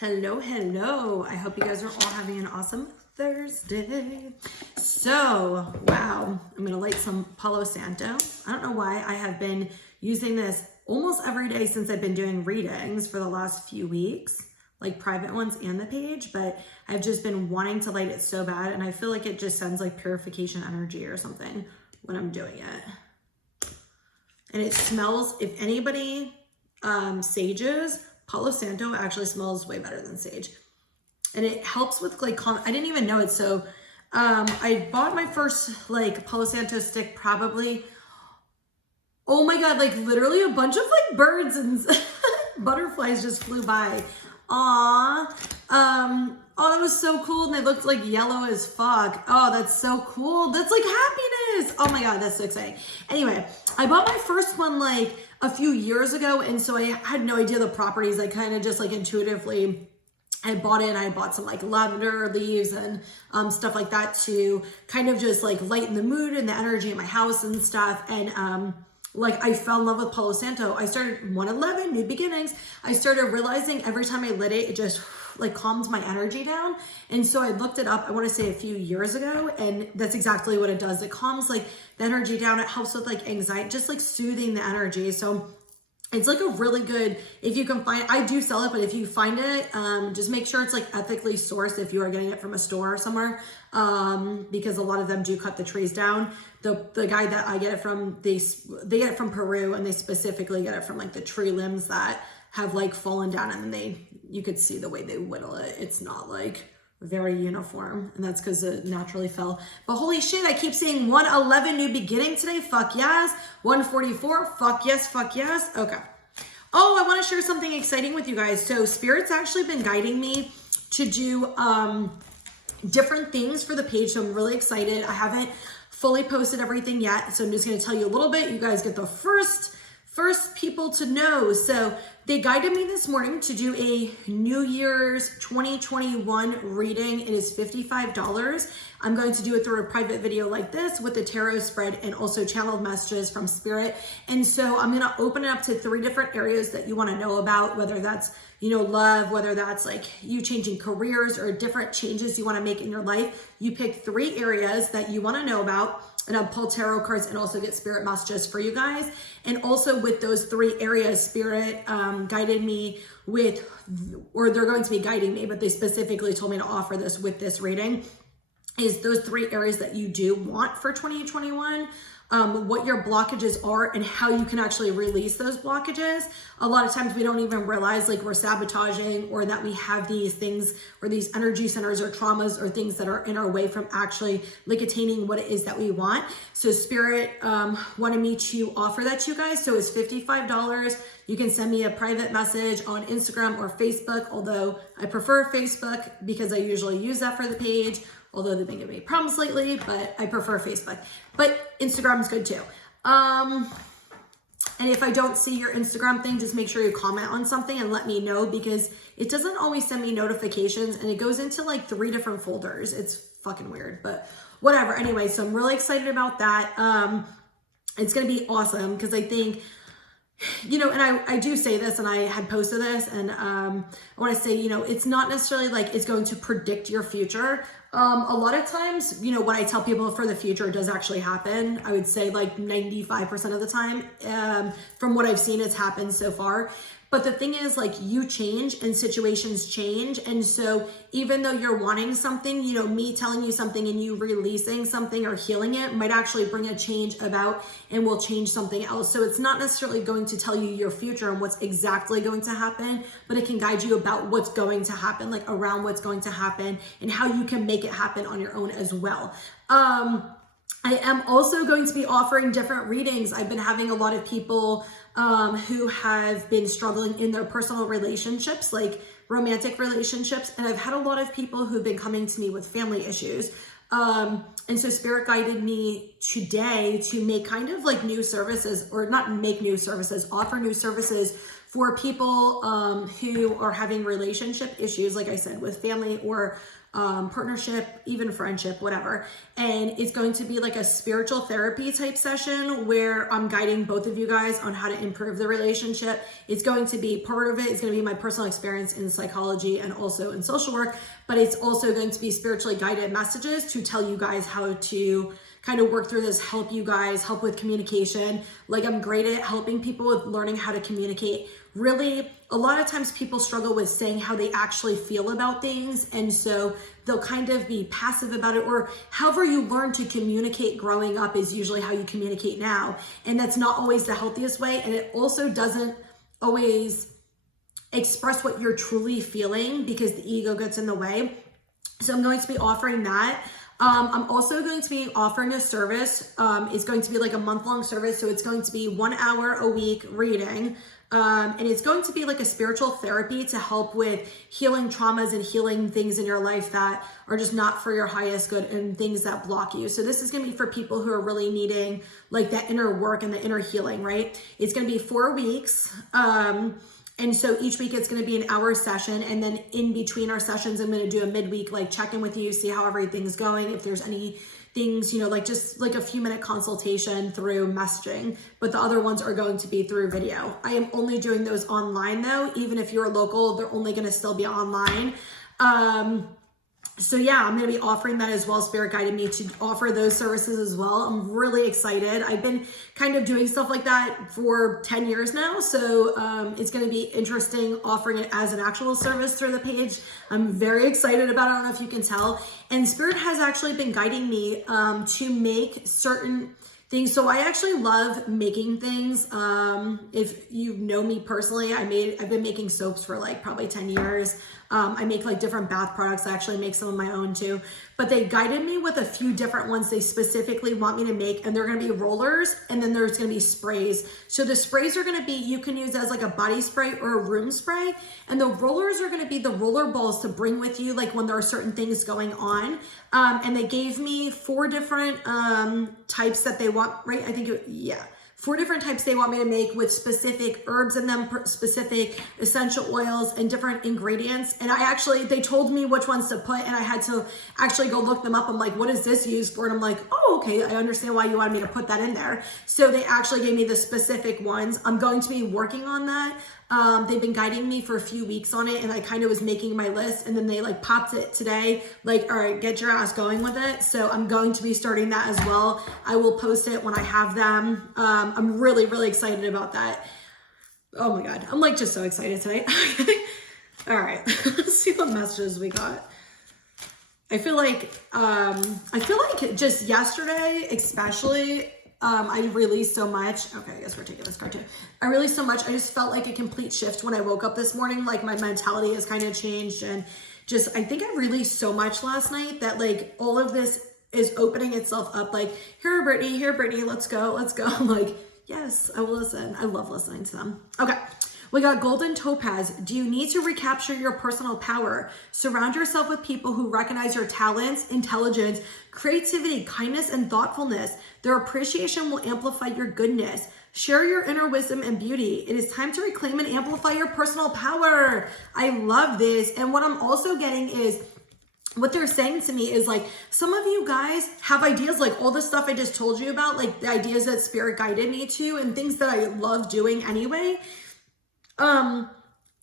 Hello, hello. I hope you guys are all having an awesome Thursday. So, wow, I'm gonna light some Palo Santo. I don't know why I have been using this almost every day since I've been doing readings for the last few weeks, like private ones and the page, but I've just been wanting to light it so bad, and I feel like it just sends like purification energy or something when I'm doing it. And it smells, if anybody sages, Palo Santo actually smells way better than sage. And it helps with like, I didn't even know it. So I bought my first like Palo Santo stick probably, oh my God, like literally a bunch of like birds and butterflies just flew by. Aww. Oh, that was so cool. And they looked like yellow as fuck. Oh, that's so cool. That's like happiness. Oh my God, that's so exciting. Anyway, I bought my first one like a few years ago. And so I had no idea the properties. I kind of just like intuitively, I bought it and I bought some like lavender leaves and stuff like that to kind of just like lighten the mood and the energy in my house and stuff. And like I fell in love with Palo Santo. I started 111, new beginnings. I started realizing every time I lit it, it just like calms my energy down. And so I looked it up, I want to say a few years ago, and that's exactly what it does. It calms like the energy down. It helps with like anxiety, just like soothing the energy. So it's like a really good, if you can find, I do sell it, but if you find it, just make sure it's like ethically sourced if you are getting it from a store or somewhere, because a lot of them do cut the trees down. The guy that I get it from, they get it from Peru, and they specifically get it from like the tree limbs that have like fallen down, and then you could see the way they whittle it. It's not like very uniform, and that's because it naturally fell. But holy shit, I keep seeing 111 new beginning today. Fuck yes. 144. Fuck yes. Fuck yes. Okay. Oh, I want to share something exciting with you guys. So Spirit's actually been guiding me to do different things for the page. So I'm really excited. I haven't fully posted everything yet, so I'm just going to tell you a little bit. You guys get the first people to know. So they guided me this morning to do a New Year's 2021 reading. It is $55. I'm going to do it through a private video like this with the tarot spread and also channeled messages from Spirit. And so I'm going to open it up to 3 different areas that you want to know about, whether that's, you know, love, whether that's like you changing careers or different changes you want to make in your life. You pick 3 areas that you want to know about, and I'll pull tarot cards and also get Spirit messages for you guys. And also with those 3 areas, Spirit guided me with, or they're going to be guiding me, but they specifically told me to offer this with this reading, is those 3 areas that you do want for 2021. What your blockages are and how you can actually release those blockages. A lot of times we don't even realize like we're sabotaging, or that we have these things or these energy centers or traumas or things that are in our way from actually like attaining what it is that we want. So Spirit wanted me to offer that to you guys. So it's $55. You can send me a private message on Instagram or Facebook, although I prefer Facebook because I usually use that for the page. Although they've been giving me problems lately, but I prefer Facebook. But Instagram is good too. And if I don't see your Instagram thing, just make sure you comment on something and let me know, because it doesn't always send me notifications, and it goes into like 3 different folders. It's fucking weird, but whatever. Anyway, so I'm really excited about that. It's going to be awesome, because I think, you know, and I do say this, and I had posted this, and I want to say, you know, it's not necessarily like it's going to predict your future. A lot of times, you know, when I tell people for the future, it does actually happen. I would say like 95% of the time, from what I've seen, it's happened so far. But the thing is, like, you change and situations change. And so even though you're wanting something, you know, me telling you something and you releasing something or healing it might actually bring a change about and will change something else. So it's not necessarily going to tell you your future and what's exactly going to happen, but it can guide you about what's going to happen, like around what's going to happen and how you can make it happen on your own as well. I am also going to be offering different readings. I've been having a lot of people who have been struggling in their personal relationships, like romantic relationships. And I've had a lot of people who've been coming to me with family issues. And so Spirit guided me today to make kind of like new services, or not make new services, offer new services for people who are having relationship issues, like I said, with family or partnership, even friendship, whatever. And it's going to be like a spiritual therapy type session where I'm guiding both of you guys on how to improve the relationship. It's going to be part of it. It's going to be my personal experience in psychology and also in social work, but it's also going to be spiritually guided messages to tell you guys how to kind of work through this, help you guys, help with communication. Like, I'm great at helping people with learning how to communicate. Really, a lot of times people struggle with saying how they actually feel about things. And so they'll kind of be passive about it, or however you learn to communicate growing up is usually how you communicate now. And that's not always the healthiest way. And it also doesn't always express what you're truly feeling because the ego gets in the way. So I'm going to be offering that. I'm also going to be offering a service. It's going to be like a month-long service. So it's going to be 1 hour a week reading. And it's going to be like a spiritual therapy to help with healing traumas and healing things in your life that are just not for your highest good and things that block you. So this is going to be for people who are really needing like that inner work and the inner healing, right? It's going to be 4 weeks. And so each week it's going to be an hour session. And then in between our sessions, I'm going to do a midweek, like check in with you, see how everything's going. If there's any things, you know, like just like a few minute consultation through messaging, but the other ones are going to be through video. I am only doing those online though. Even if you're local, they're only going to still be online. So yeah, I'm going to be offering that as well. Spirit guided me to offer those services as well. I'm really excited. I've been kind of doing stuff like that for 10 years now. So it's going to be interesting offering it as an actual service through the page. I'm very excited about it. I don't know if you can tell. And Spirit has actually been guiding me to make certain things. So I actually love making things. If you know me personally, I've been making soaps for like probably 10 years. I make like different bath products. I actually make some of my own too, but they guided me with a few different ones they specifically want me to make. And they're going to be rollers. And then there's going to be sprays. So the sprays are going to be, you can use as like a body spray or a room spray. And the rollers are going to be the roller balls to bring with you, like when there are certain things going on. And they gave me 4 different types that they want, right? I think, 4 different types they want me to make with specific herbs in them, specific essential oils and different ingredients. And they told me which ones to put, and I had to actually go look them up. I'm like, what is this used for? And I'm like, oh, okay, I understand why you wanted me to put that in there. So they actually gave me the specific ones. I'm going to be working on that. They've been guiding me for a few weeks on it, and I kind of was making my list, and then they like popped it today, like, all right, get your ass going with it. So I'm going to be starting that as well. I will post it when I have them. I'm really, really excited about that. Oh my God. I'm like just so excited today. All right. Let's see what messages we got. I feel like just yesterday, especially, I released so much. Okay, I guess we're taking this card too. I released so much. I just felt like a complete shift when I woke up this morning. Like my mentality has kind of changed, and just, I think I released so much last night that like all of this is opening itself up. Like, here, Brittany, let's go. I'm like, yes, I will listen. I love listening to them. Okay. We got golden topaz. Do you need to recapture your personal power? Surround yourself with people who recognize your talents, intelligence, creativity, kindness, and thoughtfulness. Their appreciation will amplify your goodness. Share your inner wisdom and beauty. It is time to reclaim and amplify your personal power. I love this. And what I'm also getting is, what they're saying to me is like, some of you guys have ideas, like all the stuff I just told you about, like the ideas that Spirit guided me to and things that I love doing anyway.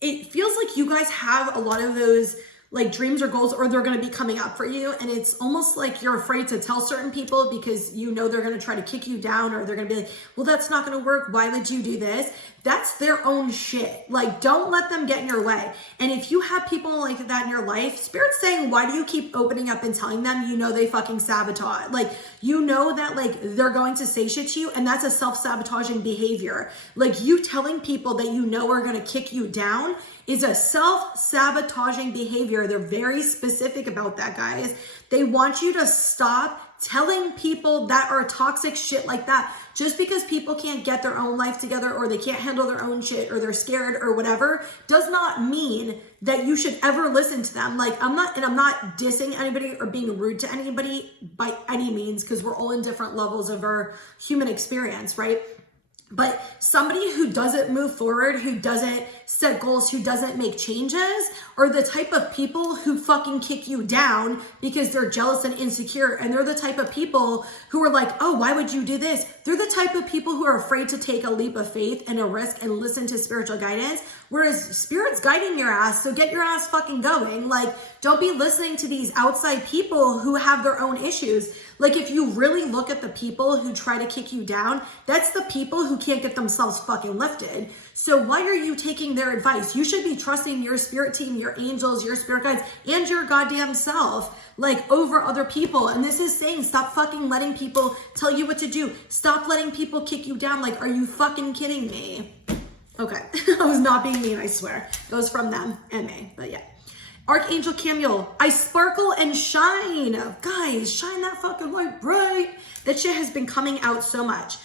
It feels like you guys have a lot of those like dreams or goals, or they're going to be coming up for you. And it's almost like you're afraid to tell certain people because you know they're going to try to kick you down, or they're going to be like, well, that's not going to work. Why would you do this? That's their own shit. Like, don't let them get in your way. And if you have people like that in your life, Spirit's saying, why do you keep opening up and telling them, you know, they fucking sabotage? Like, you know that like they're going to say shit to you, and that's a self-sabotaging behavior. Like, you telling people that you know are going to kick you down is a self-sabotaging behavior. They're very specific about that, guys. They want you to stop telling people that are toxic shit like that. Just because people can't get their own life together, or they can't handle their own shit, or they're scared or whatever, does not mean that you should ever listen to them. Like, I'm not dissing anybody or being rude to anybody by any means, because we're all in different levels of our human experience, right? But somebody who doesn't move forward, who doesn't set goals, who doesn't make changes, are the type of people who fucking kick you down because they're jealous and insecure. And they're the type of people who are like, oh, why would you do this? They're the type of people who are afraid to take a leap of faith and a risk and listen to spiritual guidance. Whereas spirit's guiding your ass, so get your ass fucking going. Like, don't be listening to these outside people who have their own issues. Like, if you really look at the people who try to kick you down, that's the people who can't get themselves fucking lifted. So why are you taking their advice? You should be trusting your spirit team, your angels, your spirit guides, and your goddamn self, like, over other people. And this is saying, stop fucking letting people tell you what to do. Stop letting people kick you down. Like, are you fucking kidding me? Okay, I was not being mean, I swear. It goes from them and me, but yeah. Archangel Camille, I sparkle and shine. Guys, shine that fucking light bright. That shit has been coming out so much.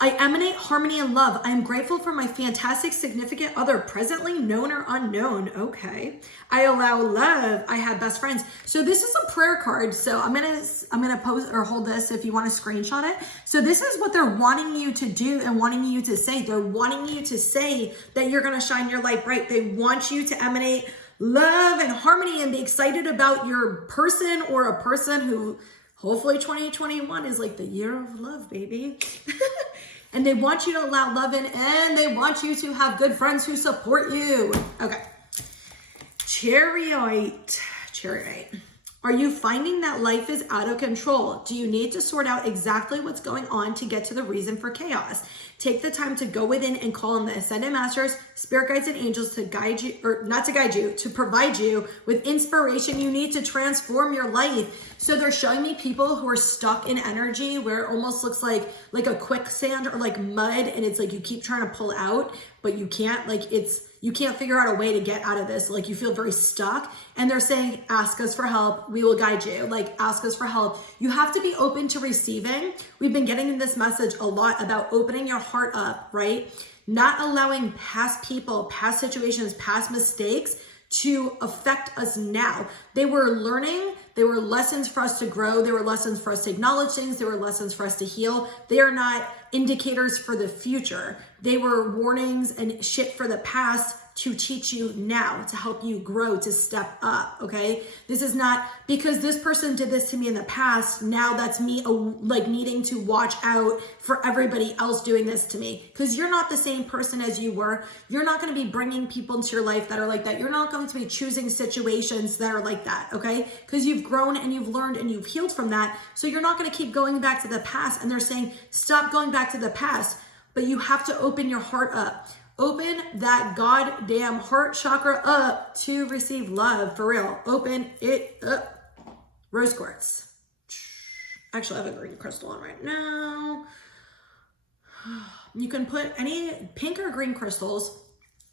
I emanate harmony and love. I am grateful for my fantastic significant other, presently known or unknown. Okay. I allow love. I have best friends. So this is a prayer card. So I'm gonna post or hold this if you want to screenshot it. So this is what they're wanting you to do and wanting you to say. They're wanting you to say that you're gonna shine your light bright. They want you to emanate love and harmony and be excited about your person or a person who hopefully 2021 is like the year of love, baby. And they want you to allow love in, and they want you to have good friends who support you. Okay. Chariot. Are you finding that life is out of control? Do you need to sort out exactly what's going on to get to the reason for chaos? Take the time to go within and call on the Ascended Masters, Spirit Guides, and Angels to guide you, or not to guide you, to provide you with inspiration you need to transform your life. So they're showing me people who are stuck in energy where it almost looks like a quicksand or like mud, and it's like you keep trying to pull out, but you can't. Like, you can't figure out a way to get out of this. Like, you feel very stuck. And they're saying, ask us for help. We will guide you. Like, ask us for help. You have to be open to receiving. We've been getting this message a lot about opening your heart up, right? Not allowing past people, past situations, past mistakes to affect us now. They were learning. They were lessons for us to grow. They were lessons for us to acknowledge things. They were lessons for us to heal. They are not indicators for the future. They were warnings and shit for the past to teach you now, to help you grow, to step up, okay? This is not because this person did this to me in the past, now that's me like needing to watch out for everybody else doing this to me, because you're not the same person as you were. You're not going to be bringing people into your life that are like that. You're not going to be choosing situations that are like that, okay? Because you've grown and you've learned and you've healed from that, so you're not going to keep going back to the past. And they're saying, stop going back to the past, but you have to open your heart up. Open that goddamn heart chakra up to receive love, for real. Open it up. Rose quartz. Actually, I have a green crystal on right now. You can put any pink or green crystals.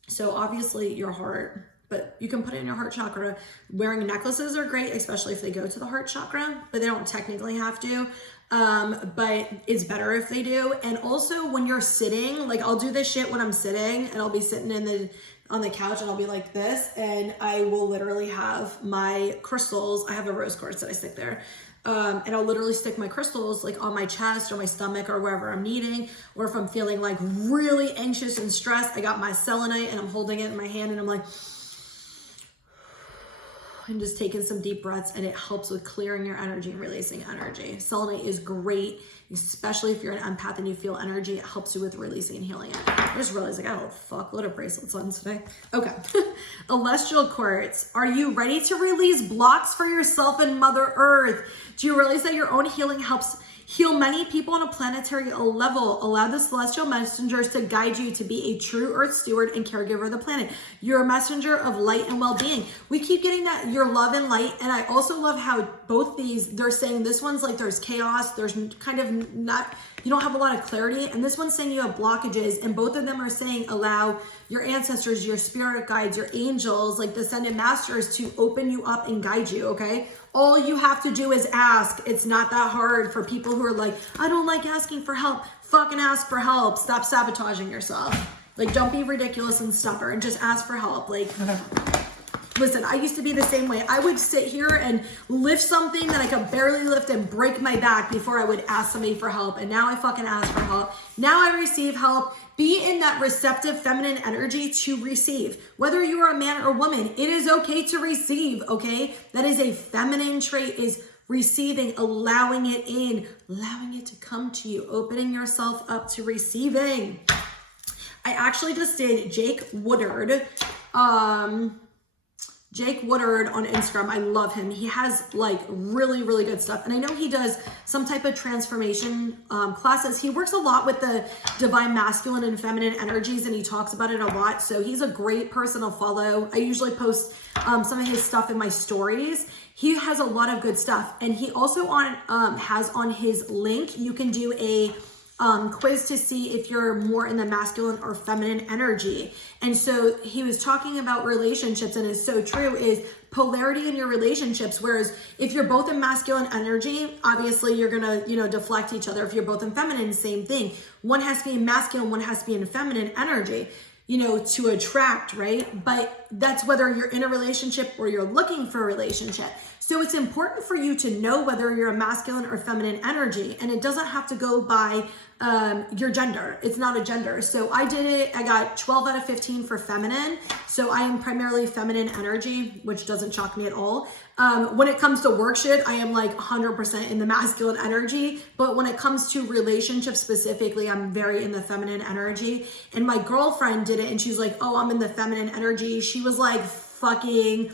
So obviously your heart, but you can put it in your heart chakra. Wearing necklaces are great, especially if they go to the heart chakra, but they don't technically have to. But it's better if they do. And also when you're sitting, like I'll do this shit when I'm sitting, and I'll be sitting on the couch and I'll be like this, and I will literally have my crystals. I have a rose quartz that I stick there. And I'll literally stick my crystals like on my chest or my stomach or wherever I'm needing, or if I'm feeling like really anxious and stressed, I got my selenite and I'm holding it in my hand and I'm like, and just taking some deep breaths, and it helps with clearing your energy and releasing energy. Selenite is great, especially if you're an empath and you feel energy. It helps you with releasing and healing it. I just realized I got a fuckload of bracelets on today. Okay. Celestial quartz. Are you ready to release blocks for yourself and Mother Earth? Do you realize that your own healing helps heal many people on a planetary level? Allow the celestial messengers to guide you to be a true earth steward and caregiver of the planet. You're a messenger of light and well-being. We keep getting that, your love and light. And I also love how both these, they're saying this one's like there's chaos, there's kind of not, you don't have a lot of clarity. And this one's saying you have blockages. And both of them are saying allow your ancestors, your spirit guides, your angels, like the ascended masters, to open you up and guide you, okay? All you have to do is ask. It's not that hard for people who are like, I don't like asking for help. Fucking ask for help. Stop sabotaging yourself. Like, don't be ridiculous and stubborn. Just ask for help. Like, Listen, I used to be the same way. I would sit here and lift something that I could barely lift and break my back before I would ask somebody for help. And now I fucking ask for help. Now I receive help. Be in that receptive feminine energy to receive. Whether you're a man or woman, it is okay to receive, okay? That is a feminine trait, is receiving, allowing it in, allowing it to come to you, opening yourself up to receiving. I actually just did Jake Woodard. Jake Woodard on Instagram. I love him. He has like really, really good stuff. And I know he does some type of transformation classes. He works a lot with the divine masculine and feminine energies, and he talks about it a lot. So he's a great person to follow. I usually post some of his stuff in my stories. He has a lot of good stuff. And he also has on his link, you can do a quiz to see if you're more in the masculine or feminine energy. And so he was talking about relationships, and it's so true, is polarity in your relationships. Whereas if you're both in masculine energy, obviously you're gonna, deflect each other. If you're both in feminine, same thing. One has to be in masculine, one has to be in feminine energy, to attract, right? But that's whether you're in a relationship or you're looking for a relationship. So it's important for you to know whether you're a masculine or feminine energy, and it doesn't have to go by your gender. It's not a gender. So I did it. I got 12 out of 15 for feminine. So I am primarily feminine energy, which doesn't shock me at all. When it comes to work shit, I am like 100% in the masculine energy. But when it comes to relationships specifically, I'm very in the feminine energy. And my girlfriend did it, and she's like, oh, I'm in the feminine energy. She was like fucking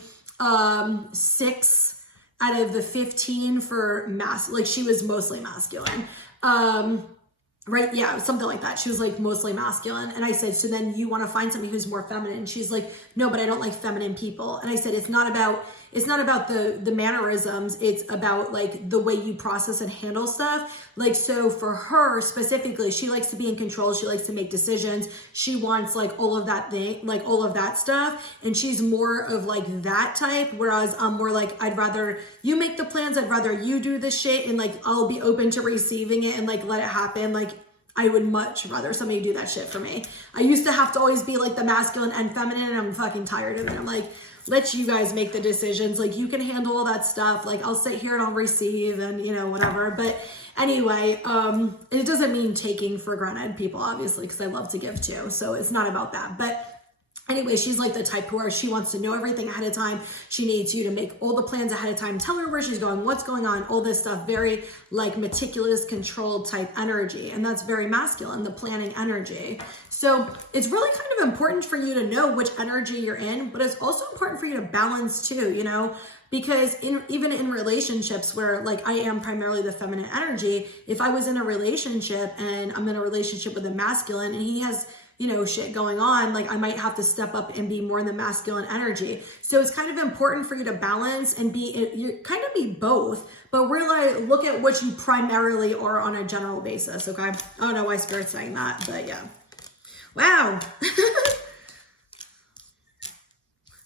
6 out of the 15 for like she was mostly masculine. Right? Yeah, something like that. She was like mostly masculine. And I said, so then you want to find somebody who's more feminine? She's like, no, but I don't like feminine people. And I said, it's not about the mannerisms. It's about like the way you process and handle stuff. Like, so for her specifically, she likes to be in control. She likes to make decisions. She wants like all of that thing, like all of that stuff. And she's more of like that type. Whereas I'm more like, I'd rather you make the plans. I'd rather you do the shit, and like, I'll be open to receiving it and like, let it happen. Like, I would much rather somebody do that shit for me. I used to have to always be like the masculine and feminine, and I'm fucking tired of it. I'm like, let you guys make the decisions. Like, you can handle all that stuff. Like, I'll sit here and I'll receive and, whatever. But anyway, it doesn't mean taking for granted people, obviously, because I love to give too. So it's not about that. But anyway, she's like the type where she wants to know everything ahead of time. She needs you to make all the plans ahead of time, tell her where she's going, what's going on, all this stuff. Very like meticulous, controlled type energy. And that's very masculine, the planning energy. So it's really kind of important for you to know which energy you're in, but it's also important for you to balance too, because even in relationships where like I am primarily the feminine energy, if I was in a relationship and I'm in a relationship with a masculine and he has shit going on, like I might have to step up and be more in the masculine energy. So it's kind of important for you to balance and you kind of be both, but really look at what you primarily are on a general basis, okay? I don't know why Spirit's saying that, but yeah. Wow.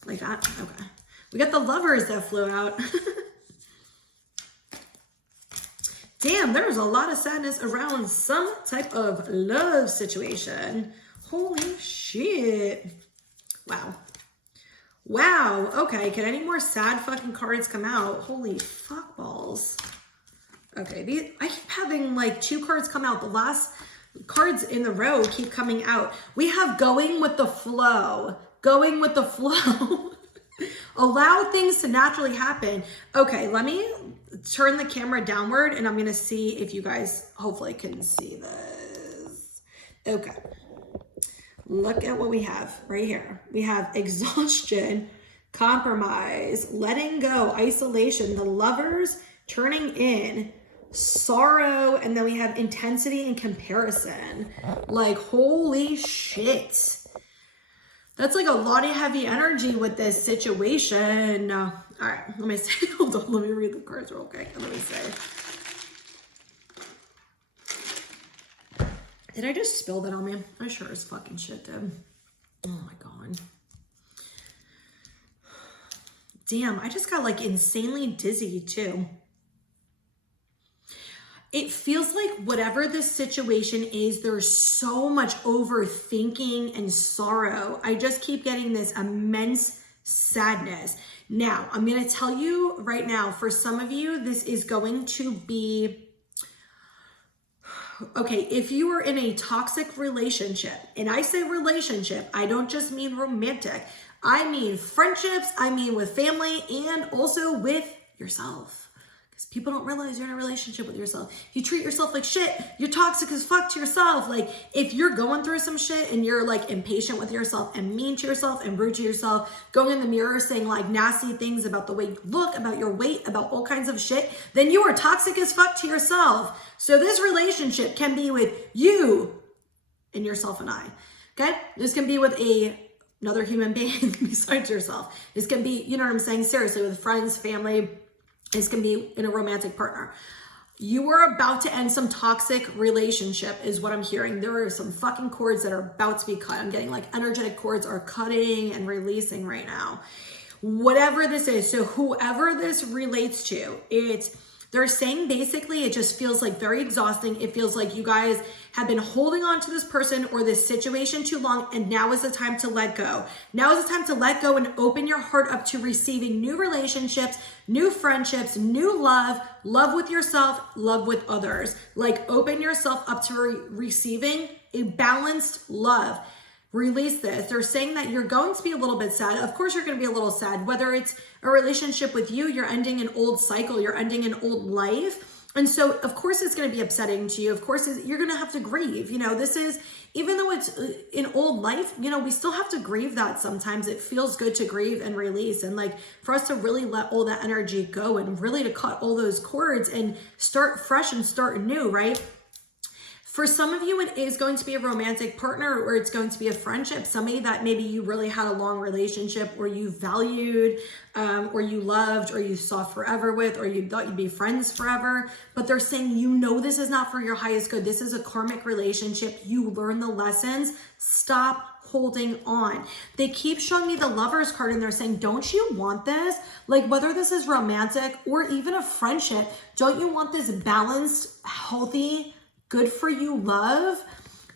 Like that? Okay. We got the lovers that flew out. Damn, there was a lot of sadness around some type of love situation. Holy shit. Wow. Wow. Okay. Can any more sad fucking cards come out? Holy fuck balls. Okay. I keep having like 2 cards come out. The last cards in the row keep coming out. We have going with the flow. Going with the flow. Allow things to naturally happen. Okay. Let me turn the camera downward and I'm going to see if you guys hopefully can see this. Okay. Look at what we have right here. We have exhaustion, compromise, letting go, isolation, the lovers, turning in, sorrow, and then we have intensity and comparison. Like, holy shit. That's like a lot of heavy energy with this situation. All right, let me say, hold on, let me read the cards real quick. Let me say. Did I just spill that on me? I sure as fucking shit did. Oh my God. Damn, I just got like insanely dizzy too. It feels like whatever this situation is, there's so much overthinking and sorrow. I just keep getting this immense sadness. Now, I'm going to tell you right now, for some of you, this is going to be, okay, if you are in a toxic relationship, and I say relationship, I don't just mean romantic, I mean friendships, I mean with family, and also with yourself. Because people don't realize you're in a relationship with yourself. If you treat yourself like shit, you're toxic as fuck to yourself. Like, if you're going through some shit and you're like impatient with yourself and mean to yourself and rude to yourself, going in the mirror saying like nasty things about the way you look, about your weight, about all kinds of shit, then you are toxic as fuck to yourself. So this relationship can be with you and yourself and I. Okay? This can be with another human being besides yourself. This can be, you know what I'm saying? Seriously, with friends, family. This can be in a romantic partner. You are about to end some toxic relationship is what I'm hearing. There are some fucking cords that are about to be cut. I'm getting like energetic cords are cutting and releasing right now. Whatever this is, so whoever this relates to, they're saying basically it just feels like very exhausting. It feels like you guys have been holding on to this person or this situation too long, and now is the time to let go. Now is the time to let go and open your heart up to receiving new relationships, new friendships, new love with yourself, love with others. Like, open yourself up to receiving a balanced love. Release this. They're saying that you're going to be a little bit sad. Of course, you're going to be a little sad, whether it's a relationship with you, you're ending an old cycle, you're ending an old life. And so, of course, it's going to be upsetting to you. Of course, you're going to have to grieve. You know, this is, even though it's an old life, you know, we still have to grieve that sometimes. It feels good to grieve and release. And like, for us to really let all that energy go and really to cut all those cords and start fresh and start new, right? For some of you, it is going to be a romantic partner, or it's going to be a friendship, somebody that maybe you really had a long relationship, or you valued, or you loved, or you saw forever with, or you thought you'd be friends forever. But they're saying, you know, this is not for your highest good. This is a karmic relationship. You learn the lessons. Stop holding on. They keep showing me the Lover's card, and they're saying, don't you want this? Like, whether this is romantic or even a friendship, don't you want this balanced, healthy, good for you love?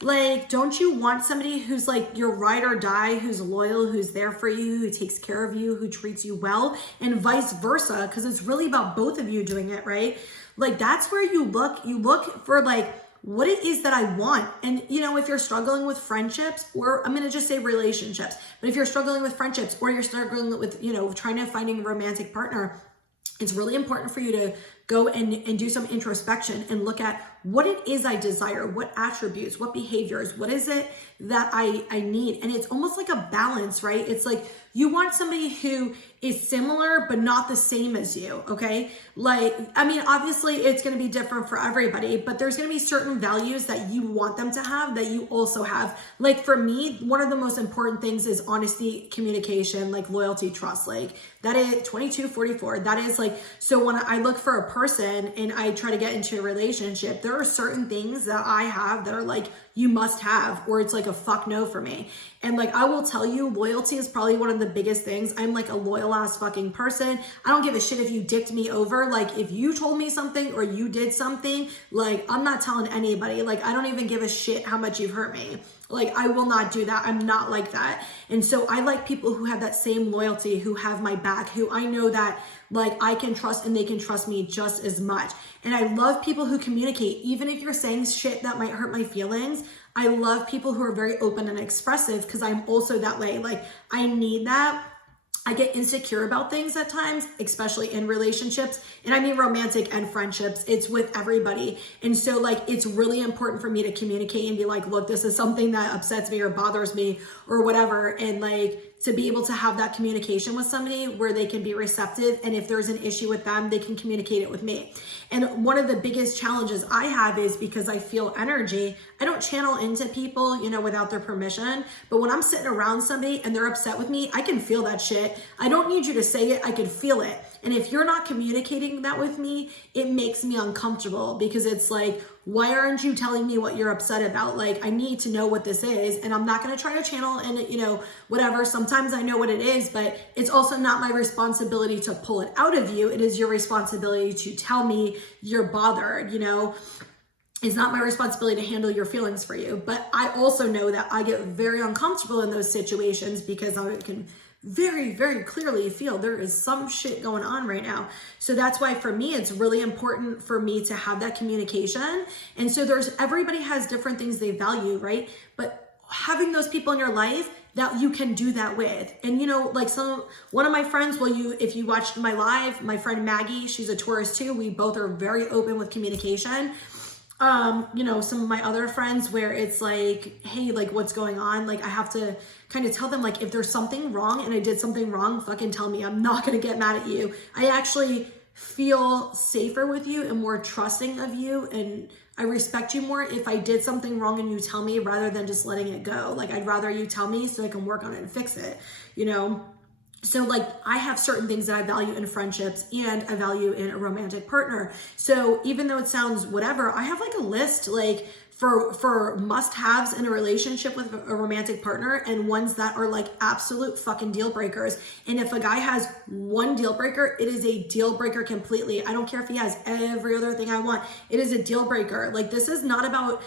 Like, don't you want somebody who's like your ride or die, who's loyal, who's there for you, who takes care of you, who treats you well, and vice versa? Because it's really about both of you doing it, right? Like, that's where you look for like what it is that I want. And you know, if you're struggling with friendships, or I'm going to just say relationships, but if you're struggling with friendships, or you're struggling with, you know, trying to find a romantic partner, it's really important for you to go and do some introspection and look at what it is I desire, what attributes, what behaviors, what is it that I need. And it's almost like a balance, right? It's like you want somebody who is similar but not the same as you, okay? Like, I mean, obviously it's going to be different for everybody, but there's going to be certain values that you want them to have that you also have. Like, for me, one of the most important things is honesty, communication, like loyalty, trust. Like, that is 2244. That is like, so when I look for a person and I try to get into a relationship, there are certain things that I have that are like, you must have, or it's like a fuck no for me. And like, I will tell you, loyalty is probably one of the biggest things. I'm like a loyal ass fucking person. I don't give a shit if you dicked me over. Like, if you told me something or you did something, like, I'm not telling anybody. Like, I don't even give a shit how much you've hurt me. Like, I will not do that. I'm not like that. And so I like people who have that same loyalty, who have my back, who I know that like I can trust and they can trust me just as much. And I love people who communicate, even if you're saying shit that might hurt my feelings. I love people who are very open and expressive, because I'm also that way. Like, I need that. I get insecure about things at times, especially in relationships. And I mean romantic and friendships. It's with everybody. And so like, it's really important for me to communicate and be like, look, this is something that upsets me or bothers me or whatever. And like, to be able to have that communication with somebody where they can be receptive. And if there's an issue with them, they can communicate it with me. And one of the biggest challenges I have is because I feel energy, I don't channel into people, you know, without their permission. But when I'm sitting around somebody and they're upset with me, I can feel that shit. I don't need you to say it. I can feel it. And if you're not communicating that with me, it makes me uncomfortable, because it's like, why aren't you telling me what you're upset about? Like, I need to know what this is, and I'm not going to try to channel and, you know, whatever. Sometimes I know what it is, but it's also not my responsibility to pull it out of you. It is your responsibility to tell me you're bothered, you know. It's not my responsibility to handle your feelings for you. But I also know that I get very uncomfortable in those situations, because I can very, very clearly feel there is some shit going on right now. So that's why for me, it's really important for me to have that communication. And so everybody has different things they value, right? But having those people in your life that you can do that with. And you know, like one of my friends, if you watched my live, my friend Maggie, she's a Taurus too. We both are very open with communication. You know, some of my other friends where it's like, hey, like what's going on? Like I have to kind of tell them, like, if there's something wrong and I did something wrong, fucking tell me. I'm not going to get mad at you. I actually feel safer with you and more trusting of you, and I respect you more if I did something wrong and you tell me, rather than just letting it go. Like I'd rather you tell me so I can work on it and fix it, you know? So like I have certain things that I value in friendships and I value in a romantic partner. So even though it sounds whatever, I have like a list like for must-haves in a relationship with a romantic partner, and ones that are like absolute fucking deal breakers. And if a guy has one deal breaker, it is a deal breaker completely. I don't care if he has every other thing I want. It is a deal breaker. Like this is not about,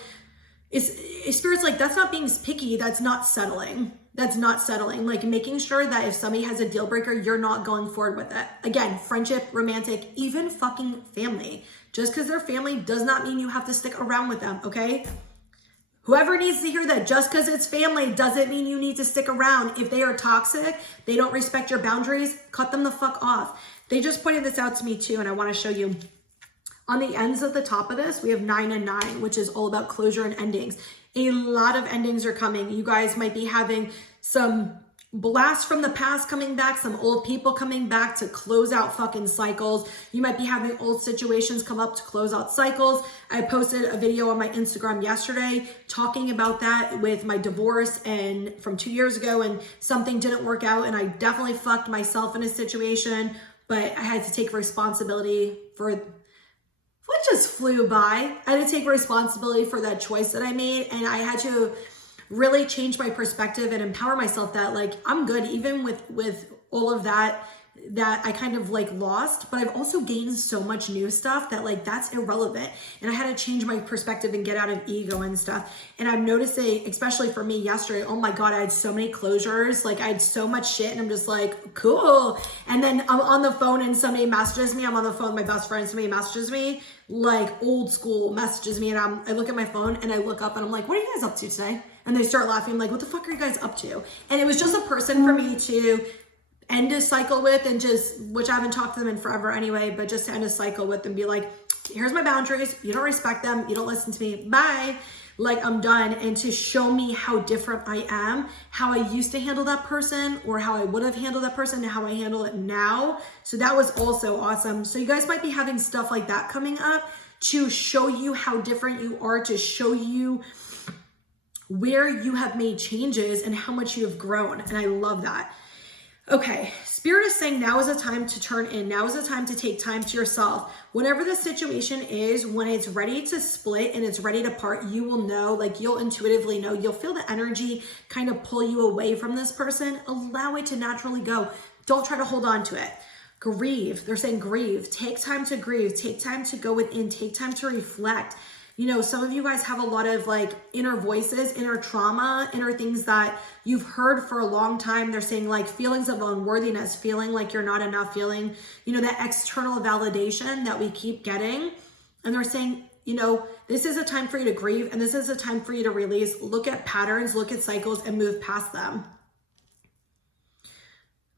Spirit's like, that's not being picky. That's not settling. That's not settling. Like making sure that if somebody has a deal breaker, you're not going forward with it. Again, friendship, romantic, even fucking family. Just because they're family does not mean you have to stick around with them, okay? Whoever needs to hear that, just because it's family doesn't mean you need to stick around. If they are toxic, they don't respect your boundaries, cut them the fuck off. They just pointed this out to me too, and I want to show you. On the ends of the top of this, we have 9 and 9, which is all about closure and endings. A lot of endings are coming. You guys might be having some blasts from the past coming back, some old people coming back to close out fucking cycles. You might be having old situations come up to close out cycles. I posted a video on my Instagram yesterday talking about that with my divorce and from 2 years ago, and something didn't work out, and I definitely fucked myself in a situation, but I had to take responsibility for what just flew by. I had to take responsibility for that choice that I made, and I had to really change my perspective and empower myself that like I'm good even with all of that I kind of like lost, but I've also gained so much new stuff that like that's irrelevant. And I had to change my perspective and get out of ego and stuff. And I'm noticing, especially for me yesterday, oh my God, I had so many closures. Like I had so much shit, and I'm just like, cool. And then I'm on the phone and somebody messages me. I'm on the phone with my best friend. Somebody messages me, like old school messages me. And I look at my phone and I look up and I'm like, what are you guys up to today? And they start laughing. I'm like, what the fuck are you guys up to? And it was just a person for me to end a cycle with, and just, which I haven't talked to them in forever anyway, but just to end a cycle with and be like, here's my boundaries. You don't respect them. You don't listen to me. Bye. Like I'm done. And to show me how different I am, how I used to handle that person, or how I would have handled that person, and how I handle it now. So that was also awesome. So you guys might be having stuff like that coming up to show you how different you are, to show you where you have made changes and how much you have grown. And I love that. Okay, Spirit is saying now is a time to turn in. Now is a time to take time to yourself. Whatever the situation is, when it's ready to split and it's ready to part, you will know, like you'll intuitively know, you'll feel the energy kind of pull you away from this person. Allow it to naturally go. Don't try to hold on to it. Grieve. They're saying grieve. Take time to grieve. Take time to go within. Take time to reflect. You know, some of you guys have a lot of like inner voices, inner trauma, inner things that you've heard for a long time. They're saying like feelings of unworthiness, feeling like you're not enough, feeling, you know, that external validation that we keep getting. And they're saying, you know, this is a time for you to grieve, and this is a time for you to release. Look at patterns, look at cycles, and move past them.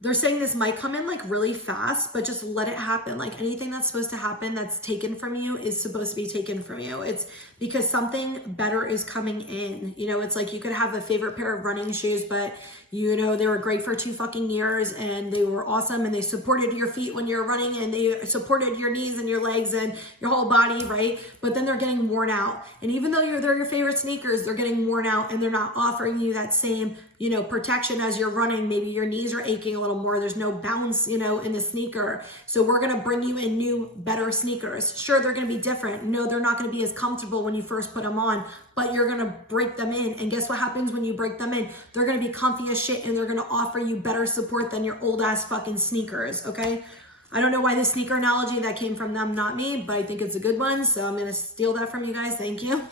They're saying this might come in like really fast, but just let it happen. Like anything that's supposed to happen that's taken from you is supposed to be taken from you. It's because something better is coming in. You know, it's like you could have a favorite pair of running shoes, but you know, they were great for 2 fucking years and they were awesome and they supported your feet when you're running and they supported your knees and your legs and your whole body, right? But then they're getting worn out. And even though they're your favorite sneakers, they're getting worn out and they're not offering you that same, you know, protection as you're running. Maybe your knees are aching a little more. There's no bounce, you know, in the sneaker. So we're going to bring you in new, better sneakers. Sure, they're going to be different. No, they're not going to be as comfortable when you first put them on, but you're going to break them in. And guess what happens when you break them in? They're going to be comfy as shit and they're going to offer you better support than your old ass fucking sneakers. Okay. I don't know why the sneaker analogy that came from them, not me, but I think it's a good one. So I'm going to steal that from you guys. Thank you.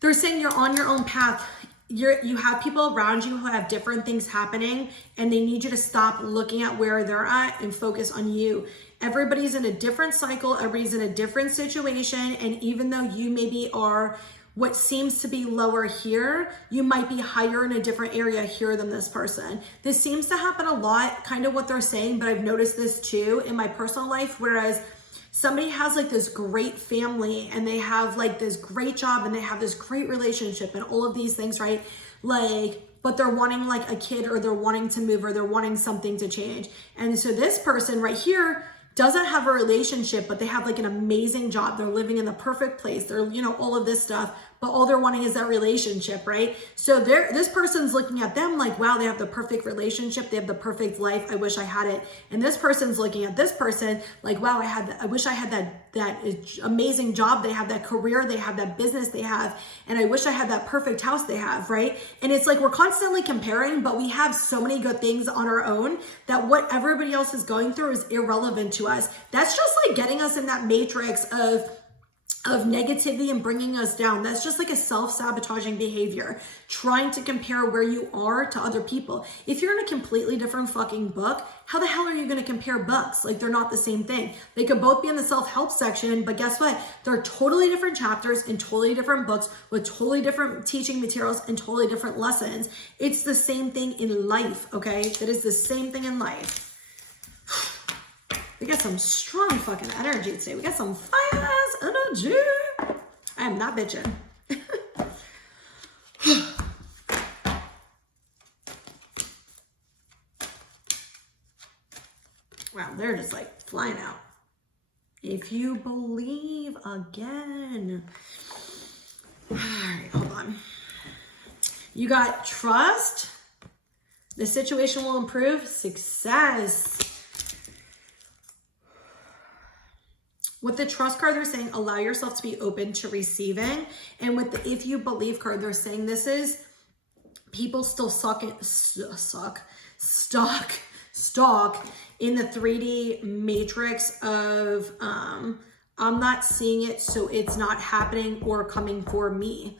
They're saying you're on your own path. you have people around you who have different things happening, and they need you to stop looking at where they're at and focus on you. Everybody's in a different cycle, everybody's in a different situation, and even though you maybe are what seems to be lower here, you might be higher in a different area here than this person. This seems to happen a lot, kind of what they're saying, but I've noticed this too in my personal life, whereas somebody has like this great family and they have like this great job and they have this great relationship and all of these things, right? Like, but they're wanting like a kid, or they're wanting to move, or they're wanting something to change. And so this person right here doesn't have a relationship, but they have like an amazing job. They're living in the perfect place. They're, you know, all of this stuff, but all they're wanting is that relationship, right? So this person's looking at them like, wow, they have the perfect relationship. They have the perfect life. I wish I had it. And this person's looking at this person like, wow, I wish I had that amazing job. They have that career. They have that business they have. And I wish I had that perfect house they have, right? And it's like, we're constantly comparing, but we have so many good things on our own that what everybody else is going through is irrelevant to us. That's just like getting us in that matrix of negativity and bringing us down. That's just like a self-sabotaging behavior, trying to compare where you are to other people. If you're in a completely different fucking book, how the hell are you going to compare books? Like, they're not the same thing. They could both be in the self-help section, but guess what? They're totally different chapters in totally different books with totally different teaching materials and totally different lessons. It's the same thing in life, okay? It is the same thing in life. We got some strong fucking energy today. We got some fire-ass energy. I am not bitching. Wow, they're just like flying out. If you believe again. All right, hold on. You got trust. The situation will improve. Success. With the trust card, they're saying allow yourself to be open to receiving. And with the if you believe card, they're saying this is people still stuck in the 3D matrix of I'm not seeing it, so it's not happening or coming for me.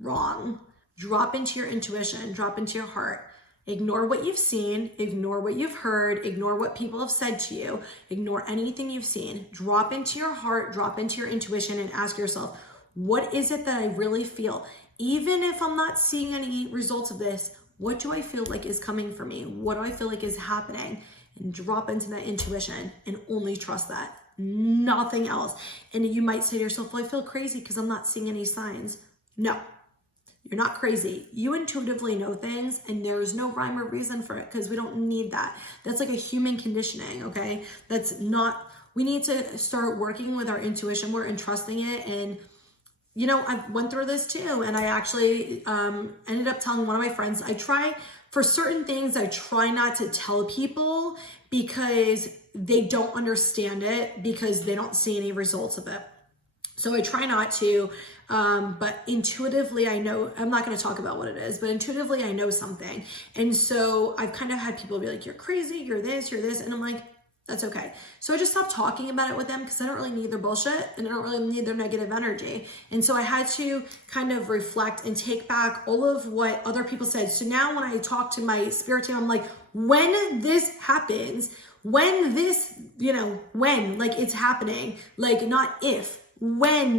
Wrong. Drop into your intuition, drop into your heart. Ignore what you've seen, ignore what you've heard, ignore what people have said to you, ignore anything you've seen. Drop into your heart, drop into your intuition, and ask yourself, what is it that I really feel? Even if I'm not seeing any results of this, what do I feel like is coming for me? What do I feel like is happening? And drop into that intuition and only trust that, nothing else. And you might say to yourself, well, I feel crazy because I'm not seeing any signs. No. You're not crazy. You intuitively know things, and there's no rhyme or reason for it because we don't need that. That's like a human conditioning, okay? That's not, we need to start working with our intuition more and trusting it. And, you know, I went through this too, and I actually ended up telling one of my friends, for certain things, I try not to tell people because they don't understand it, because they don't see any results of it. So I try not to, but intuitively I know, I'm not going to talk about what it is, but intuitively I know something. And so I've kind of had people be like, you're crazy, you're this. And I'm like, that's okay. So I just stopped talking about it with them because I don't really need their bullshit and I don't really need their negative energy. And so I had to kind of reflect and take back all of what other people said. So now when I talk to my spirit team, I'm like, when this happens, when this, when, like it's happening, like not if, when.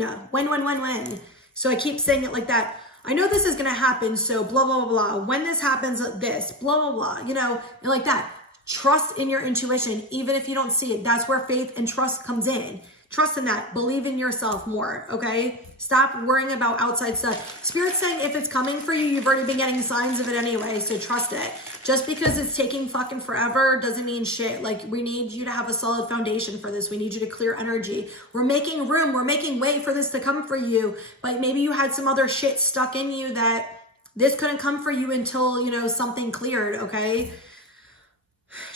So I keep saying it like that. I know this is going to happen. So blah, blah, blah, blah. When this happens, this, blah, blah, blah, and like that. Trust in your intuition, even if you don't see it. That's where faith and trust comes in. Trust in that. Believe in yourself more, okay? Stop worrying about outside stuff. Spirit's saying if it's coming for you, you've already been getting signs of it anyway, so trust it. Just because it's taking fucking forever doesn't mean shit. Like, we need you to have a solid foundation for this. We need you to clear energy. We're making room. We're making way for this to come for you. But maybe you had some other shit stuck in you that this couldn't come for you until, something cleared, okay?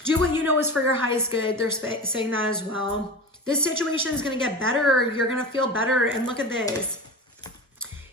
Do what you know is for your highest good. They're saying that as well. This situation is going to get better. You're going to feel better. And look at this.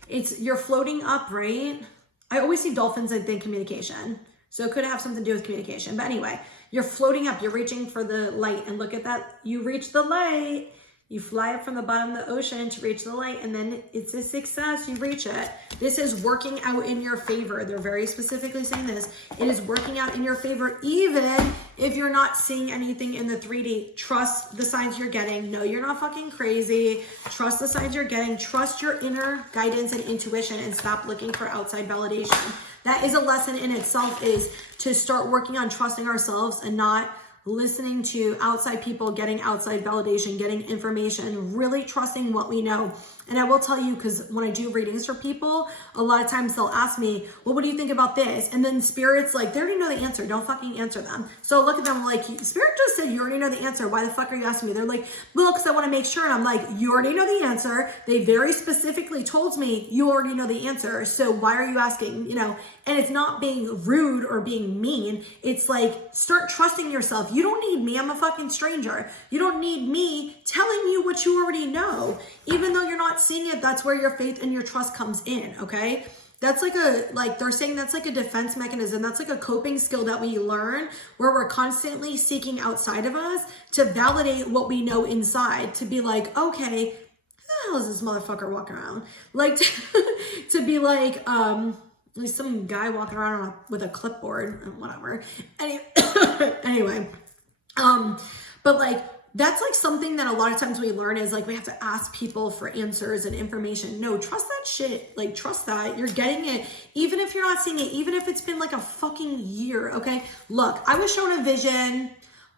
You're floating up, right? I always see dolphins and think communication. So it could have something to do with communication. But anyway, you're floating up. You're reaching for the light. And look at that. You reach the light. You fly up from the bottom of the ocean to reach the light, and then it's a success. You reach it. This is working out in your favor. They're very specifically saying this. It is working out in your favor, even if you're not seeing anything in the 3D. Trust the signs you're getting. No, you're not fucking crazy. Trust the signs you're getting. Trust your inner guidance and intuition, and stop looking for outside validation. That is a lesson in itself, is to start working on trusting ourselves and not listening to outside people, getting outside validation, getting information, really trusting what we know. And I will tell you, because when I do readings for people, a lot of times they'll ask me, well, what do you think about this? And then Spirit's like, they already know the answer. Don't fucking answer them. So I look at them like, Spirit just said you already know the answer. Why the fuck are you asking me? They're like, well, because I want to make sure. And I'm like, you already know the answer. They very specifically told me you already know the answer. So why are you asking? You know, and it's not being rude or being mean. It's like, start trusting yourself. You don't need me. I'm a fucking stranger. You don't need me telling you what you already know. Even though you're not seeing it, that's where your faith and your trust comes in, okay? That's like they're saying that's like a defense mechanism. That's like a coping skill that we learn, where we're constantly seeking outside of us to validate what we know inside, to be like, okay, who the hell is this motherfucker walking around? Like, to be like, there's some guy walking around with a clipboard, whatever. Anyway, but like, that's like something that a lot of times we learn is like, we have to ask people for answers and information. No, trust that shit. Like, trust that you're getting it. Even if you're not seeing it, even if it's been like a fucking year. Okay. Look, I was shown a vision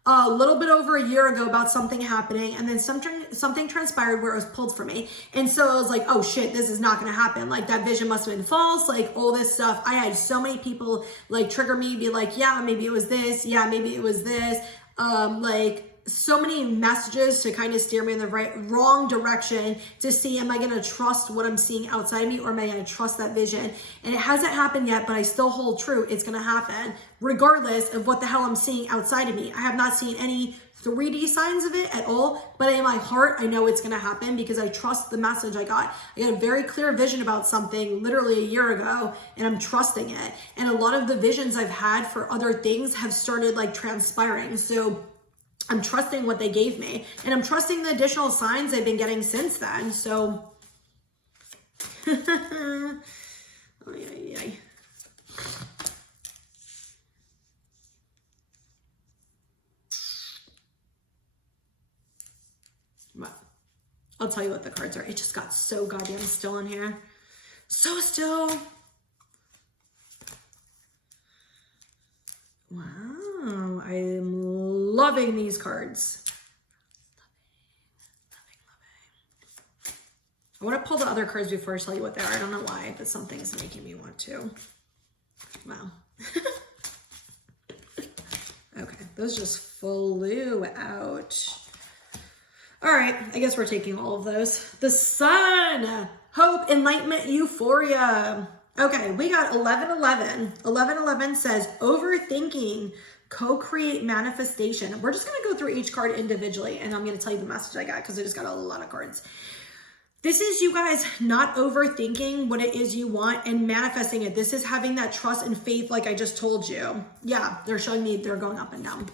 a little bit over a year ago about something happening, and then something transpired where it was pulled from me. And so I was like, oh shit, this is not going to happen. Like, that vision must have been false. Like, all this stuff. I had so many people like trigger me, be like, yeah, maybe it was this. Yeah, maybe it was this. Like, so many messages to kind of steer me in the wrong direction, to see, am I going to trust what I'm seeing outside of me, or am I going to trust that vision? And it hasn't happened yet, but I still hold true. It's going to happen regardless of what the hell I'm seeing outside of me. I have not seen any 3D signs of it at all, but in my heart, I know it's going to happen because I trust the message I got. I got a very clear vision about something literally a year ago, and I'm trusting it. And a lot of the visions I've had for other things have started like transpiring. So I'm trusting what they gave me, and I'm trusting the additional signs I've been getting since then. So, I'll tell you what the cards are. It just got so goddamn still in here. So still. Wow, I am loving these cards. Loving. I want to pull the other cards before I tell you what they are. I don't know why, but something's making me want to. Wow. Okay, those just flew out. All right, I guess we're taking all of those. The Sun, hope, enlightenment, euphoria. Okay, we got 1111. 1111 says overthinking, co-create manifestation. We're just going to go through each card individually, and I'm going to tell you the message I got because I just got a lot of cards. This is you guys not overthinking what it is you want and manifesting it. This is having that trust and faith like I just told you. Yeah, they're showing me they're going up and down.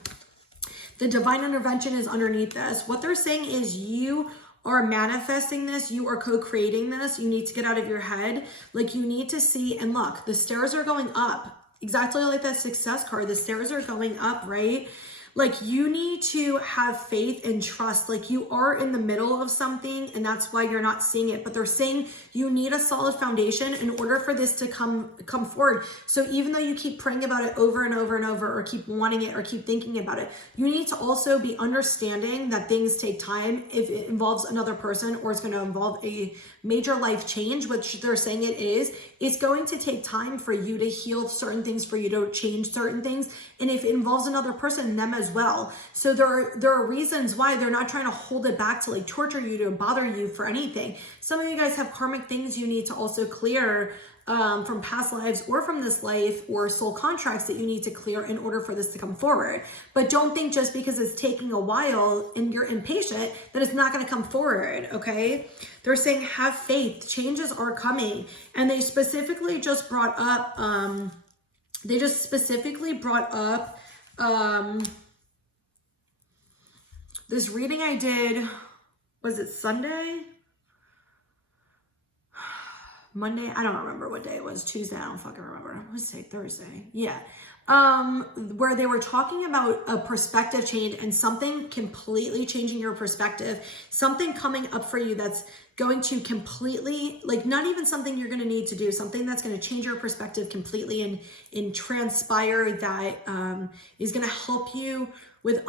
The divine intervention is underneath this. What they're saying is you are manifesting this, you are co-creating this. You need to get out of your head. Like, you need to see, and look, the stairs are going up. Exactly like that success card. The stairs are going up, right? Like, you need to have faith and trust. Like, you are in the middle of something, and that's why you're not seeing it. But they're saying you need a solid foundation in order for this to come forward. So even though you keep praying about it over and over and over, or keep wanting it, or keep thinking about it, you need to also be understanding that things take time. If it involves another person, or it's going to involve a major life change, which they're saying it is, it's going to take time for you to heal certain things, for you to change certain things. And if it involves another person, them as well. So there are reasons why they're not trying to hold it back to like torture you, to bother you for anything. Some of you guys have karmic things you need to also clear from past lives, or from this life, or soul contracts that you need to clear in order for this to come forward. But don't think just because it's taking a while and you're impatient that it's not going to come forward, okay? They're saying have faith, changes are coming. And they specifically just brought up, this reading I did was it Sunday? Monday? I don't remember what day it was. Tuesday? I don't fucking remember. What was today? Thursday? Yeah. Where they were talking about a perspective change and something completely changing your perspective, something coming up for you that's going to completely, like, not even something you're going to need to do, something that's going to change your perspective completely and transpire that is going to help you with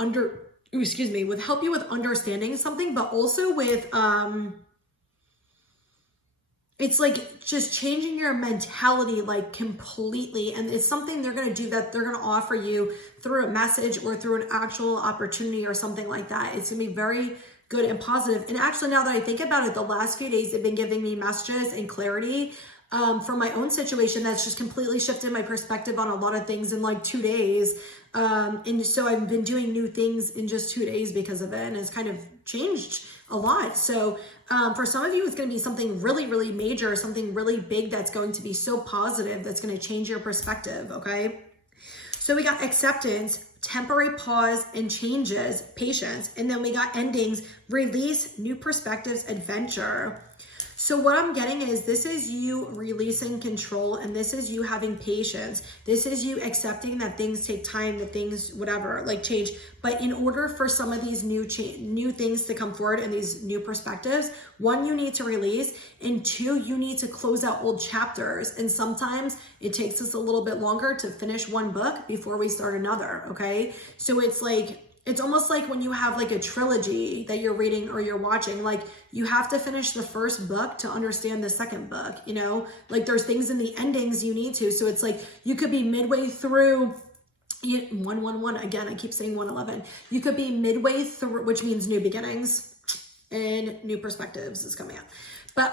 help you with understanding something, but also with it's like just changing your mentality, like, completely. And it's something they're going to do that they're going to offer you through a message or through an actual opportunity or something like that. It's going to be very good and positive. And actually, now that I think about it, the last few days they've been giving me messages and clarity for my own situation that's just completely shifted my perspective on a lot of things in like 2 days. And so I've been doing new things in just 2 days because of it, and it's kind of changed a lot. So for some of you, it's going to be something really, really major, something really big that's going to be so positive that's going to change your perspective, okay? So we got acceptance, temporary pause and changes, patience, and then we got endings, release, new perspectives, adventure. So what I'm getting is this is you releasing control, and this is you having patience. This is you accepting that things take time, that things, whatever, like, change. But in order for some of these new things to come forward and these new perspectives, one, you need to release, and two, you need to close out old chapters. And sometimes it takes us a little bit longer to finish one book before we start another, okay? So it's like, it's almost like when you have like a trilogy that you're reading or you're watching, like, you have to finish the first book to understand the second book, you know? Like, there's things in the endings you need to. So it's like you could be midway through 111, again, I keep saying 111. You could be midway through, which means new beginnings and new perspectives is coming out. But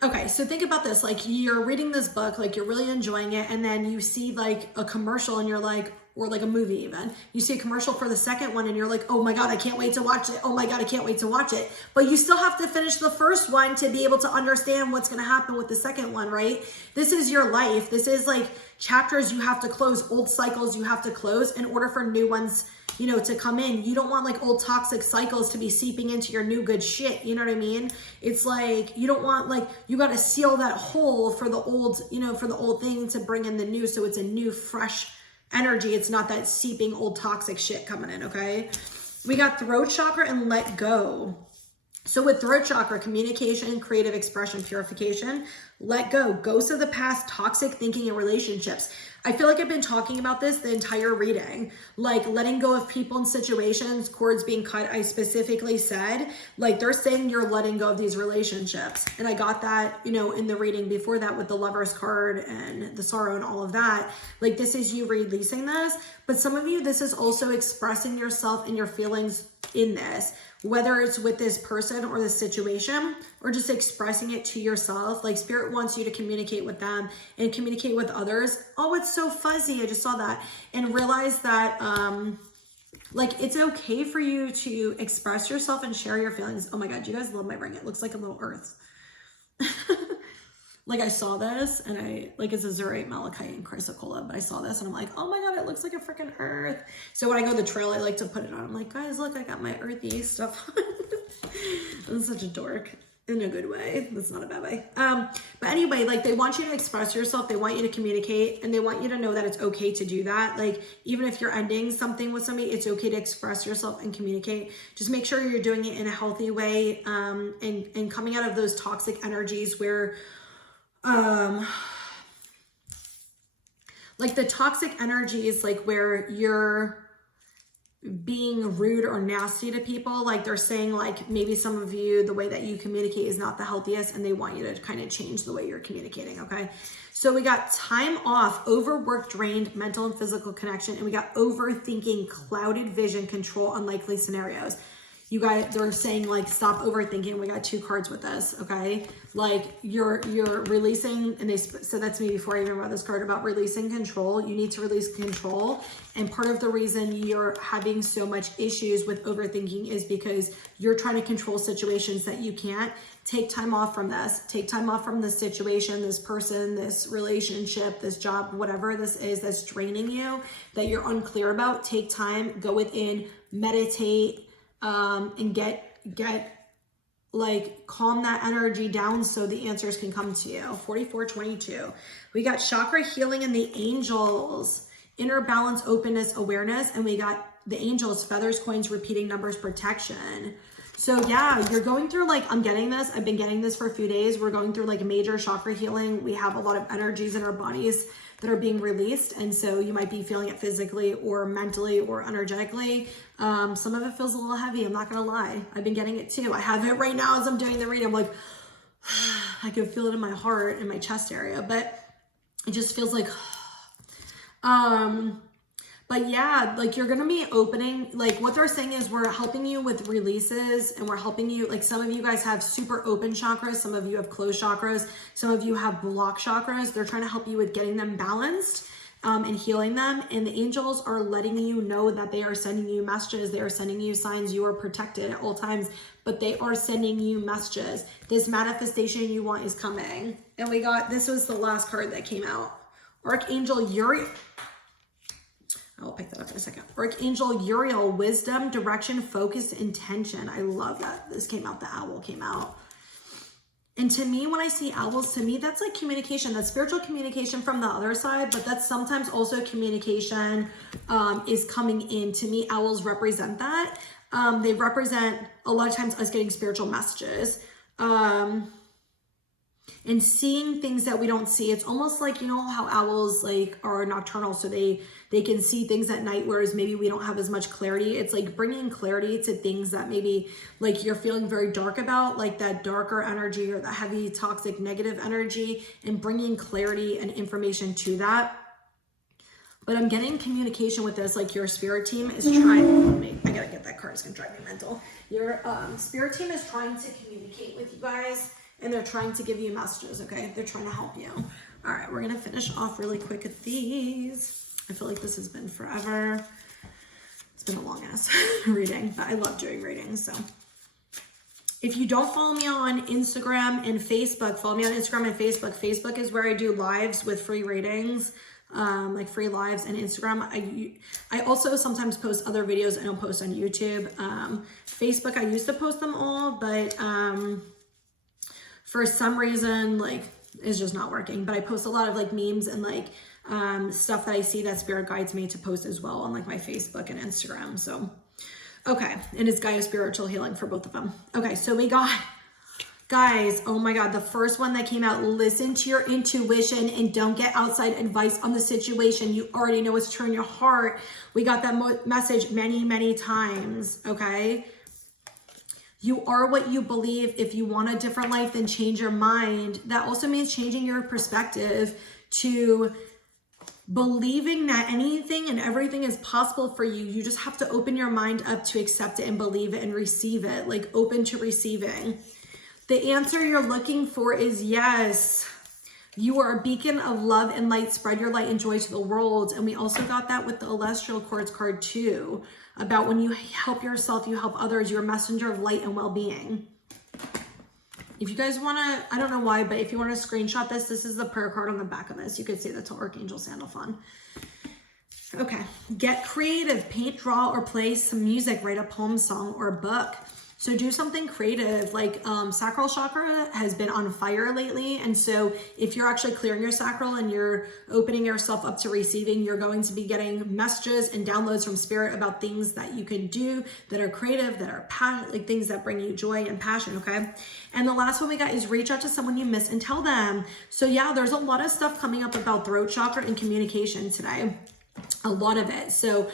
okay, so think about this. Like, you're reading this book, like, you're really enjoying it, and then you see like a commercial and you're like, or like a movie even, you see a commercial for the second one and you're like, oh my God, I can't wait to watch it. Oh my God, I can't wait to watch it. But you still have to finish the first one to be able to understand what's going to happen with the second one, right? This is your life. This is like chapters you have to close, old cycles you have to close in order for new ones, you know, to come in. You don't want like old toxic cycles to be seeping into your new good shit. You know what I mean? It's like, you don't want, like, you got to seal that hole for the old, you know, for the old thing to bring in the new. So it's a new, fresh energy. It's not that seeping old toxic shit coming in, okay? We got throat chakra and let go. So with throat chakra, communication, creative expression, purification, let go, ghosts of the past, toxic thinking and relationships. I feel like I've been talking about this the entire reading, like letting go of people and situations, cords being cut. I specifically said, like, they're saying you're letting go of these relationships. And I got that, you know, in the reading before that with the Lover's card and the sorrow and all of that. Like, this is you releasing this. But some of you, this is also expressing yourself and your feelings in this, whether it's with this person or this situation, or just expressing it to yourself. Like, Spirit wants you to communicate with them and communicate with others. Oh, it's so fuzzy. I just saw that. And realize that, like, it's okay for you to express yourself and share your feelings. Oh my God, you guys love my ring. It looks like a little earth. Like, I saw this and I, like, it's a Zurite, Malachite, and Chrysocolla, but I saw this and I'm like, oh my God, it looks like a freaking earth. So when I go to the trail, I like to put it on. I'm like, guys, look, I got my earthy stuff on. I'm such a dork in a good way. That's not a bad way. But anyway, like, they want you to express yourself. They want you to communicate, and they want you to know that it's okay to do that. Like, even if you're ending something with somebody, it's okay to express yourself and communicate. Just make sure you're doing it in a healthy way, and coming out of those toxic energies where, like, the toxic energy is like where you're being rude or nasty to people. Like, they're saying, like, maybe some of you, the way that you communicate is not the healthiest, and they want you to kind of change the way you're communicating, okay? So we got time off, overworked, drained, mental and physical connection, and we got overthinking, clouded vision, control, unlikely scenarios. You guys, they're saying, like, stop overthinking. We got 2 cards with this, okay? Like, you're releasing, and they said that to me before I even read this card about releasing control. You need to release control. And part of the reason you're having so much issues with overthinking is because you're trying to control situations that you can't. Take time off from this. Take time off from this situation, this person, this relationship, this job, whatever this is that's draining you, that you're unclear about. Take time, go within, meditate, and get like calm that energy down so the answers can come to you. 4422. We got chakra healing and the angels, inner balance, openness, awareness, and we got the angels, feathers, coins, repeating numbers, protection. So yeah, you're going through like, I'm getting this. I've been getting this for a few days. We're going through like a major chakra healing. We have a lot of energies in our bodies that are being released. And so you might be feeling it physically or mentally or energetically. Some of it feels a little heavy. I'm not going to lie. I've been getting it too. I have it right now as I'm doing the reading. I'm like, I can feel it in my heart and my chest area, but it just feels like, but yeah, like you're going to be opening, like what they're saying is we're helping you with releases and we're helping you, like some of you guys have super open chakras. Some of you have closed chakras. Some of you have blocked chakras. They're trying to help you with getting them balanced and healing them. And the angels are letting you know that they are sending you messages. They are sending you signs. You are protected at all times, but they are sending you messages. This manifestation you want is coming. And we got, this was the last card that came out. Archangel Uriel. I'll pick that up in a second. Archangel Uriel, wisdom, direction, focus, intention. I love that. This came out, the owl came out. And to me, when I see owls, to me, that's like communication. That's spiritual communication from the other side, but that's sometimes also communication is coming in. To me, owls represent that. They represent a lot of times us getting spiritual messages. And seeing things that we don't see. It's almost like, you know how owls like are nocturnal, so they can see things at night, whereas maybe we don't have as much clarity. It's like bringing clarity to things that maybe like you're feeling very dark about, like that darker energy or the heavy, toxic, negative energy, and bringing clarity and information to that. But I'm getting communication with this, like your spirit team is trying, I gotta get that card, it's gonna drive me mental. Your spirit team is trying to communicate with you guys. And they're trying to give you messages, okay? They're trying to help you. All right, we're gonna finish off really quick with these. I feel like this has been forever. It's been a long ass reading, but I love doing readings, so. If you don't follow me on Instagram and Facebook, follow me on Instagram and Facebook. Facebook is where I do lives with free readings, like free lives, and Instagram. I also sometimes post other videos I don't post on YouTube. Facebook, I used to post them all, but for some reason, like, it's just not working. But I post a lot of like memes and like stuff that I see that spirit guides me to post as well on like my Facebook and Instagram. So, okay. And it's Gaia Spiritual Healing for both of them. Okay, so we got, guys, oh my God, the first one that came out, listen to your intuition and don't get outside advice on the situation. You already know what's true in your heart. We got that message many, many times, okay? You are what you believe. If you want a different life, then change your mind. That also means changing your perspective to believing that anything and everything is possible for you. You just have to open your mind up to accept it and believe it and receive it, like open to receiving. The answer you're looking for is yes. You are a beacon of love and light. Spread your light and joy to the world. And we also got that with the Celestial Quartz card too, about when you help yourself, you help others. You're a messenger of light and well-being. If you guys want to, I don't know why, but if you want to screenshot this, this is the prayer card on the back of this. You could see that's Archangel Sandalphon. Okay. Get creative. Paint, draw, or play some music. Write a poem, song, or a book. So do something creative. Like sacral chakra has been on fire lately. And so if you're actually clearing your sacral and you're opening yourself up to receiving, you're going to be getting messages and downloads from spirit about things that you can do that are creative, that are passionate, like things that bring you joy and passion, okay? And the last one we got is reach out to someone you miss and tell them. So yeah, there's a lot of stuff coming up about throat chakra and communication today. A lot of it. So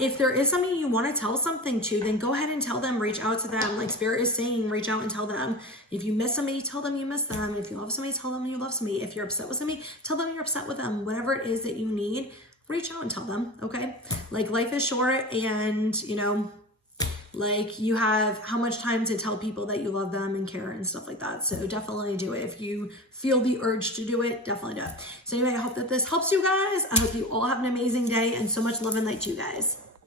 if there is somebody you want to tell something to, then go ahead and tell them, reach out to them. Like spirit is saying, reach out and tell them. If you miss somebody, tell them you miss them. If you love somebody, tell them you love somebody. If you're upset with somebody, tell them you're upset with them. Whatever it is that you need, reach out and tell them, okay? Like life is short and, you know, like you have how much time to tell people that you love them and care and stuff like that. So definitely do it. If you feel the urge to do it, definitely do it. So anyway, I hope that this helps you guys. I hope you all have an amazing day and so much love and light to you guys.